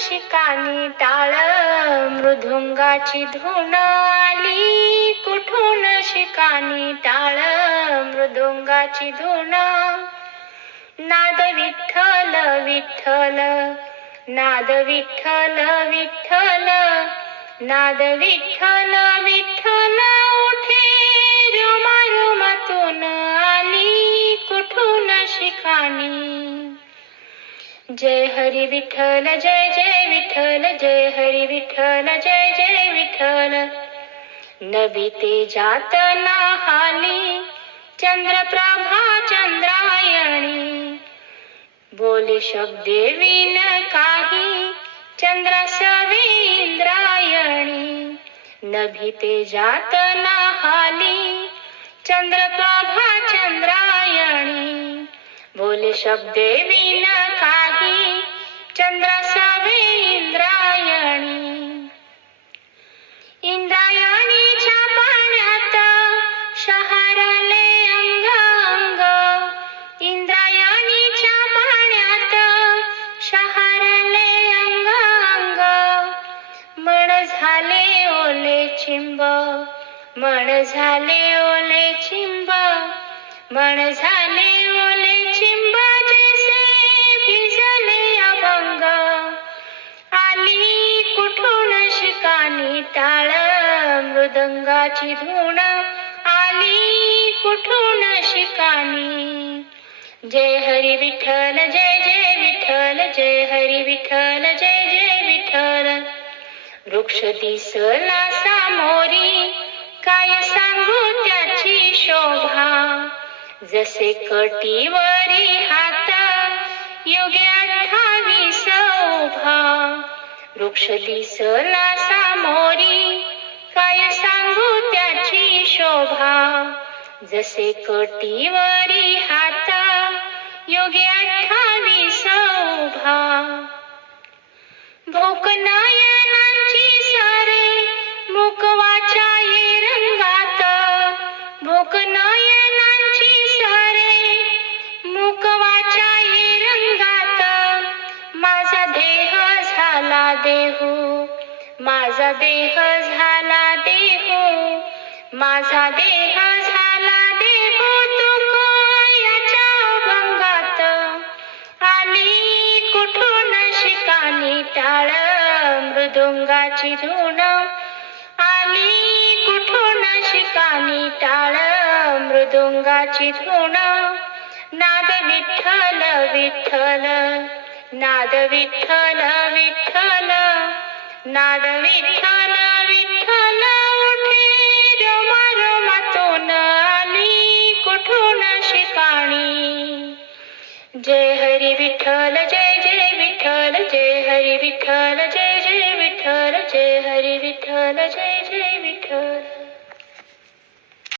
शिकानी टाळ, मृदुंगाची धून आली कुठून शिकानी टाळ, मृदुंगाची धून. नाद विठ्ठल विठ्ठल, नाद विठ्ठल विठ्ठल, नाद विठ्ठल विठ्ठल, उठे रुमातून आली कुठून शिकानी. जय हरी विठ्ठल जय जय विठ्ठल, जय हरी विठ्ठल जय जय विठ्ठल. नभी तेजात नाहाली चंद्रप्रभा चंद्रायणी, बोले शब्दे विन काही चंद्रासवे इंद्रायणी. नभी तेजात नाहाली चंद्रप्रभा चंद्रायणी, बोले शब्दे विन काही चंद्रासवे इंद्रायणी. इंद्रायणीच्या पाण्यात शहरले अंग अंग, इंद्रायणीच्या पाण्यात शहरले अंग अंग. मन झाले ओले चिंब, मन झाले ओले चिंब, मन झाले ओले चिंब, जैसे भिजले अभंग. आली कुठून शिकानी टाळ, मृदंगाची धून आली कुठून शिकानी. जय हरी विठ्ठल जय जय विठ्ठल, जय हरी विठ्ठल जय जय विठ्ठल. वृक्ष दिसला सामोरी काय सांगू त्याची शोभा, जसे कटीवरी हात युगे 28 उभा. वृक्ष दिसला सामोरी काय सांगू त्याची शोभा, जसे कटीवरी हात युगे 28 उभा. भोक नयनांची सरे मुकवाच्या ये रंगात, भोक नयनांची सरे मुकवाच्या ये रंगात. माझा देह झाला देहू, माझा देह झाला देहू, माझा देह झाला देहू. तुक याच्या अभंगात आली कुठून शिकानी टाळ, मृदुंगाची धून आली कुठून शिकानी टाळ, मृदुंगाची धून. नाद विठ्ठल विठ्ठल, नाद विठ्ठल विठ्ठल, नाद विठ्ठल विठ्ठल, उठे रोमातून आली कुठून शिकाणी. जय हरी विठ्ठल जय जय विठ्ठल, जय हरी विठ्ठल जय जय विठ्ठल, जय हरी विठ्ठल जय